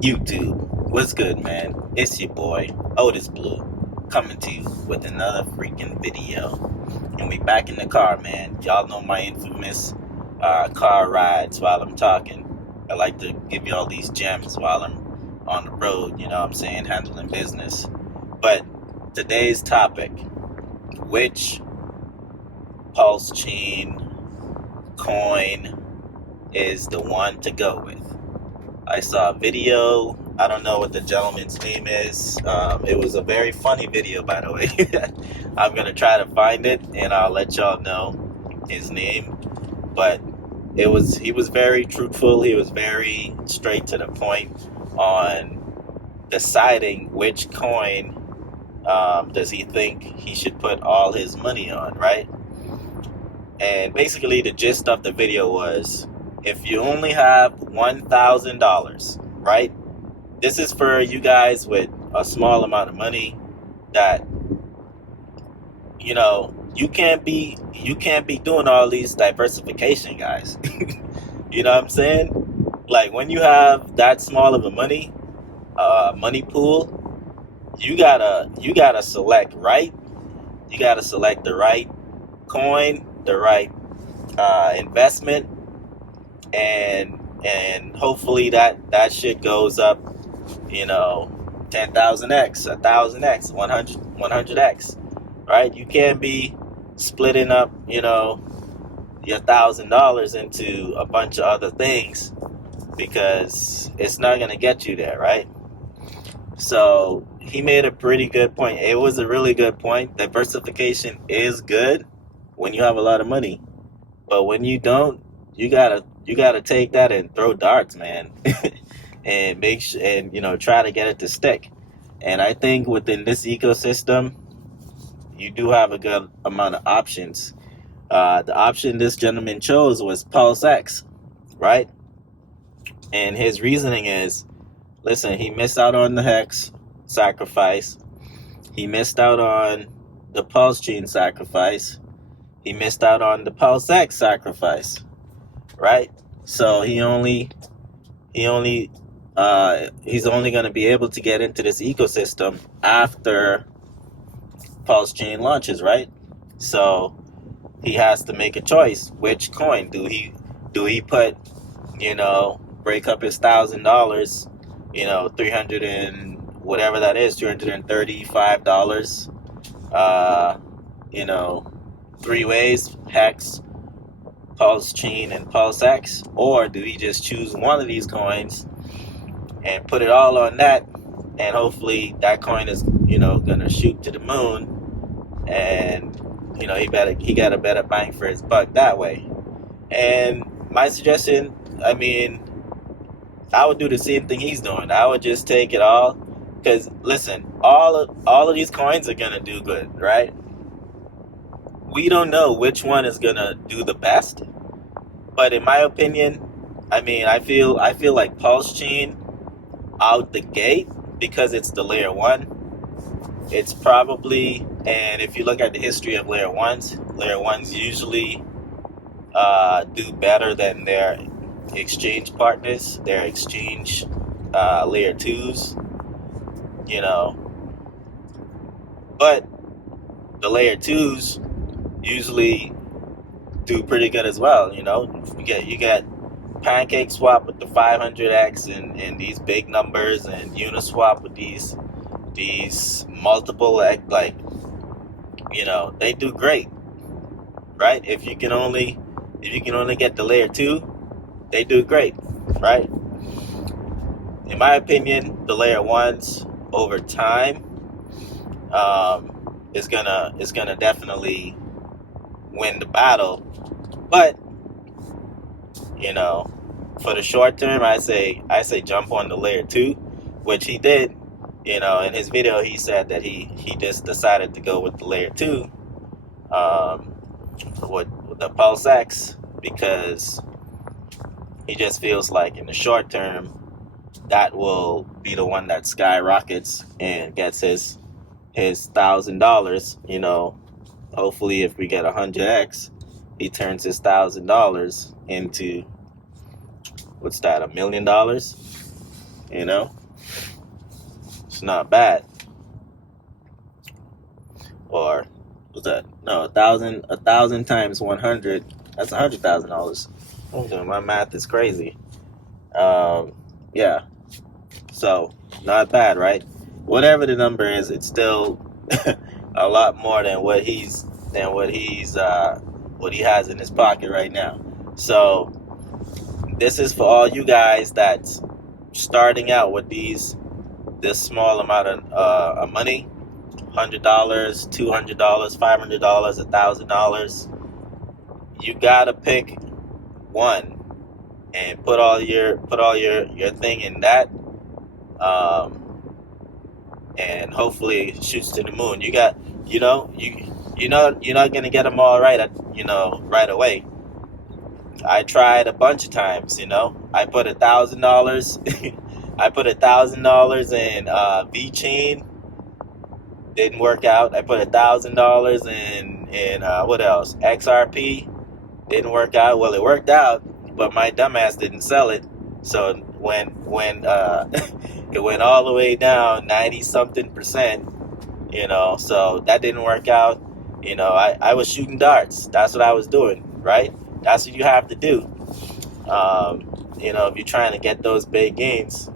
YouTube, what's good, man? It's your boy, Otis Blue, coming to you with another freaking video. And we back in the car, man. Y'all know my infamous car rides while I'm talking. I like to give you all these gems while I'm on the road, you know what I'm saying, handling business. But today's topic, which PulseChain coin is the one to go with? I saw a video. I don't know what the gentleman's name is. It was a very funny video, by the way. I'm going to try to find it, and I'll let y'all know his name. But he was very truthful. He was very straight to the point on deciding which coin does he think he should put all his money on, right? And basically the gist of the video was, if you only have $1,000, right? This is for you guys with a small amount of money that, you know, you can't be doing all these diversification, guys. You know what I'm saying? Like, when you have that small of a money pool, you gotta select right. You gotta select the right coin, the right investment, and hopefully that shit goes up, 10,000x, 1,000x, 100x, right? You can't be splitting up, your $1,000 into a bunch of other things, because it's not gonna get you there, right? So he made a pretty good point. It was a really good point. Diversification is good when you have a lot of money, but when you don't, you gotta take that and throw darts, man. And make sure, and try to get it to stick. And I think within this ecosystem, you do have a good amount of options. The option this gentleman chose was PulseX, right? And his reasoning is, listen, he missed out on the Hex sacrifice. He missed out on the PulseChain sacrifice. He missed out on the PulseX sacrifice, right? So he's only going to be able to get into this ecosystem after PulseChain launches, right? So he has to make a choice. Which coin do he put, break up his $1,000, 300 and whatever that is, $235, three ways: Hex, PulseChain, and PulseX? Or do we just choose one of these coins and put it all on that, and hopefully that coin is, gonna shoot to the moon, and he got a better bang for his buck that way? And my suggestion, I would do the same thing he's doing. I would just take it all, because listen, all of these coins are gonna do good, right? We don't know which one is gonna do the best, but in my opinion, I feel like PulseChain out the gate, because it's the layer one. It's probably, and if you look at the history of layer ones usually do better than their exchange partners, their exchange layer twos, but the layer twos usually do pretty good as well. You get Pancake Swap with the 500x and these big numbers, and Uniswap with these multiple, like, they do great, right? If you can only get the layer two, they do great, right? In my opinion, the layer ones over time is gonna definitely win the battle. But for the short term, I say jump on the layer two, which he did. In his video, he said that he just decided to go with the layer two, with the PulseX, because he just feels like in the short term that will be the one that skyrockets and gets his $1,000. Hopefully, if we get 100x, he turns his $1,000 into, what's that, $1 million? You know, it's not bad. Or what's that? No, a thousand times 100. That's $100,000. My math is crazy. Yeah. So not bad, right? Whatever the number is, it's still a lot more than what he has in his pocket right now. So this is for all you guys that's starting out with this small amount of money, $100, $200, $500, $1,000. You gotta pick one and put all your thing in that, and hopefully it shoots to the moon. You're not gonna get them all right right away. I tried a bunch of times. I put $1,000. I put $1,000 in VChain. Didn't work out. I put $1,000 in what else? XRP. Didn't work out. Well, it worked out, but my dumbass didn't sell it. So when it went all the way down 90-something%, so that didn't work out. I was shooting darts. That's what I was doing, right? That's what you have to do. If you're trying to get those big gains,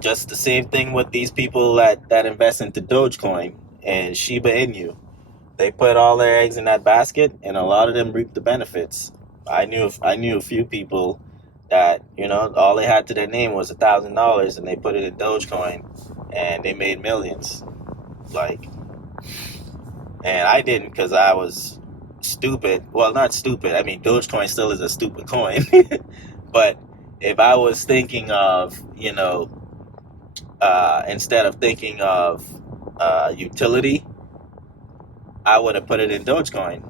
just the same thing with these people that invest into Dogecoin and Shiba Inu. They put all their eggs in that basket, and a lot of them reap the benefits. I knew a few people that all they had to their name was $1,000, and they put it in Dogecoin, and they made millions. And I didn't, because I was stupid. Well, not stupid. I mean, Dogecoin still is a stupid coin. But if I was thinking of instead of thinking of utility, I would have put it in Dogecoin.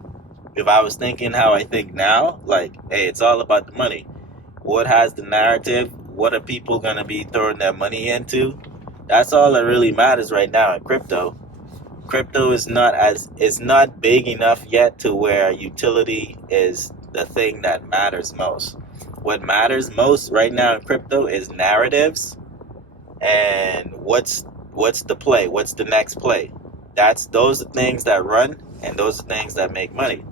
If I was thinking how I think now, hey, it's all about the money. What has the narrative? What are people going to be throwing their money into? That's all that really matters right now in crypto. Crypto is not big enough yet to where utility is the thing that matters most. What matters most right now in crypto is narratives and what's the play, what's the next play. Those are things that run, and those are things that make money,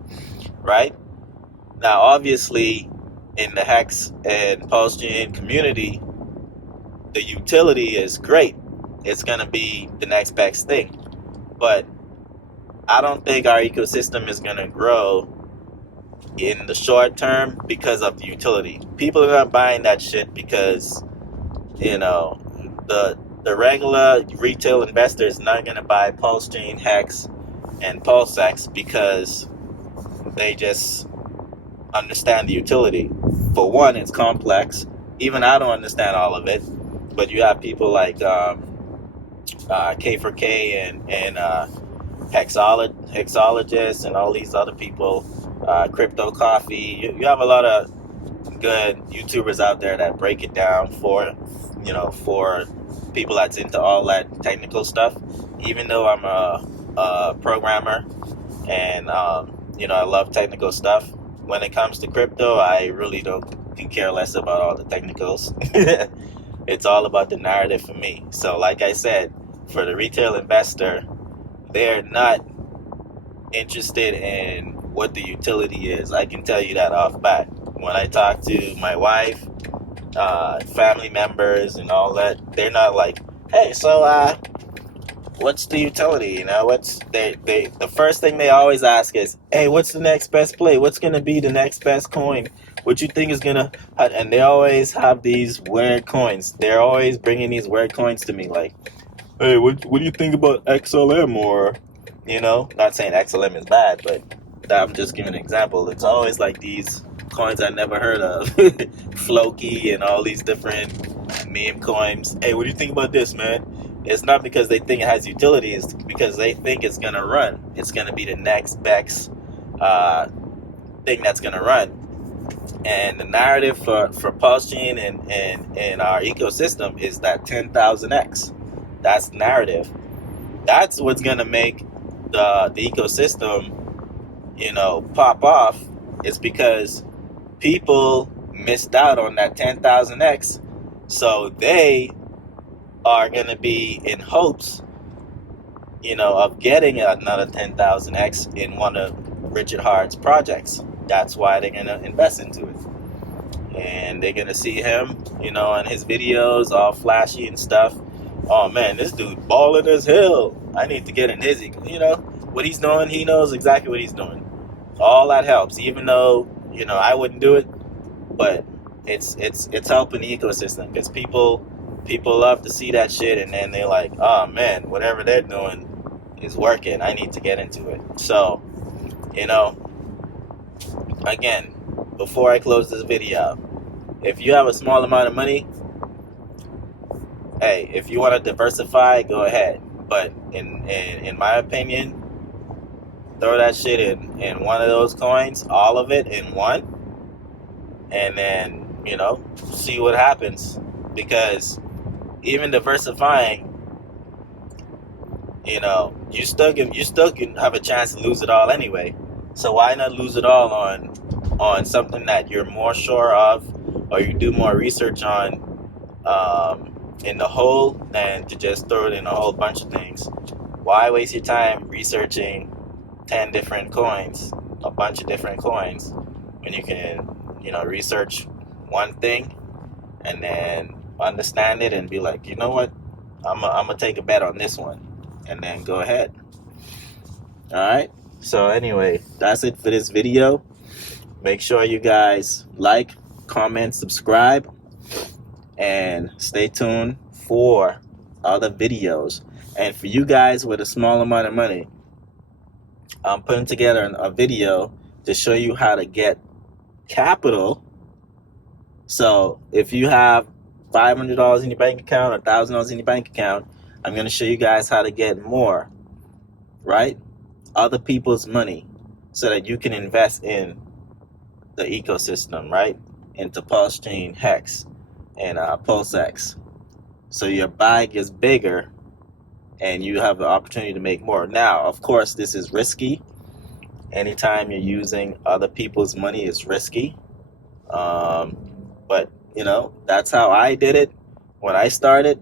right? Now, obviously, in the Hex and PulseChain community, the utility is great. It's going to be the next best thing. But I don't think our ecosystem is going to grow in the short term because of the utility. People are not buying that shit because, the regular retail investor is not going to buy PulseChain, Hex, and PulseX because they just understand the utility. For one, it's complex. Even I don't understand all of it. But you have people like K4K and Hexologists and all these other people, Crypto Coffee. You have a lot of good YouTubers out there that break it down for people that's into all that technical stuff. Even though I'm a programmer and I love technical stuff, when it comes to crypto, I really can care less about all the technicals. It's all about the narrative for me. So like I said, for the retail investor, they're not interested in what the utility is. I can tell you that off bat. When I talk to my wife, family members and all that, they're not like, hey, so what's the utility? The first thing they always ask is, hey, what's the next best play? What's gonna be the next best coin? What you think is gonna? And they always have these weird coins. They're always bringing these weird coins to me, like, hey, what do you think about XLM? Or, not saying XLM is bad, but I'm just giving an example. It's always like these coins I never heard of, Floki and all these different meme coins. Hey, what do you think about this, man? It's not because they think it has utility. It's because they think it's gonna run. It's gonna be the next best thing that's gonna run. And the narrative for PulseChain and our ecosystem is that 10,000x. That's the narrative. That's what's gonna make the ecosystem, pop off. Is because people missed out on that 10,000x. So they are going to be in hopes, of getting another 10,000x in one of Richard Hard's projects. That's why they're going to invest into it. And they're going to see him, in his videos, all flashy and stuff. Oh man, this dude balling as hell. I need to get in his, what he's doing. He knows exactly what he's doing. All that helps, even though, I wouldn't do it, but it's helping the ecosystem, because people love to see that shit, and then they're like, oh man, whatever they're doing is working. I need to get into it. So, again, before I close this video, if you have a small amount of money, hey, if you want to diversify, go ahead. But in my opinion, throw that shit in one of those coins, all of it in one, and then, see what happens. Because even diversifying, you still can have a chance to lose it all anyway. So why not lose it all on something that you're more sure of, or you do more research on in the whole, than to just throw it in a whole bunch of things? Why waste your time researching 10 different coins, a bunch of different coins, when you can, research one thing and then understand it and be like, you know what, I'm gonna take a bet on this one, and then go ahead. All right. So anyway, that's it for this video. Make sure you guys like, comment, subscribe, and stay tuned for other videos. And for you guys with a small amount of money, I'm putting together a video to show you how to get capital. So if you have $500 in your bank account or $1,000 in your bank account, I'm going to show you guys how to get more, right? Other people's money, so that you can invest in the ecosystem, right? Into PulseChain, Hex, and PulseX. So your buy gets bigger and you have the opportunity to make more. Now, of course, this is risky. Anytime you're using other people's money, it's risky. But, that's how I did it when I started.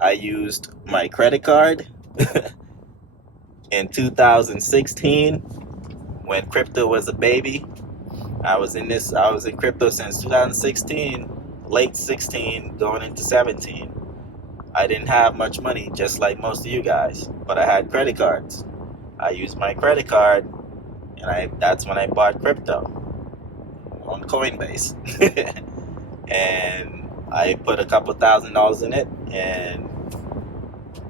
I used my credit card in 2016 when crypto was a baby. I was in crypto since 2016, late 16, going into 17. I didn't have much money, just like most of you guys, but I had credit cards. I used my credit card, and that's when I bought crypto on Coinbase. And I put a couple $1,000s in it, and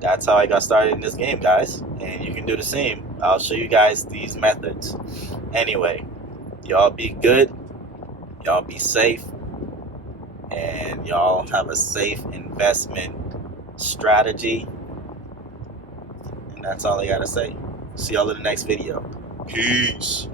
that's how I got started in this game, guys. And you can do the same. I'll show you guys these methods. Anyway, y'all be good, y'all be safe, and y'all have a safe investment strategy. And that's all I gotta say. See y'all in the next video. Peace.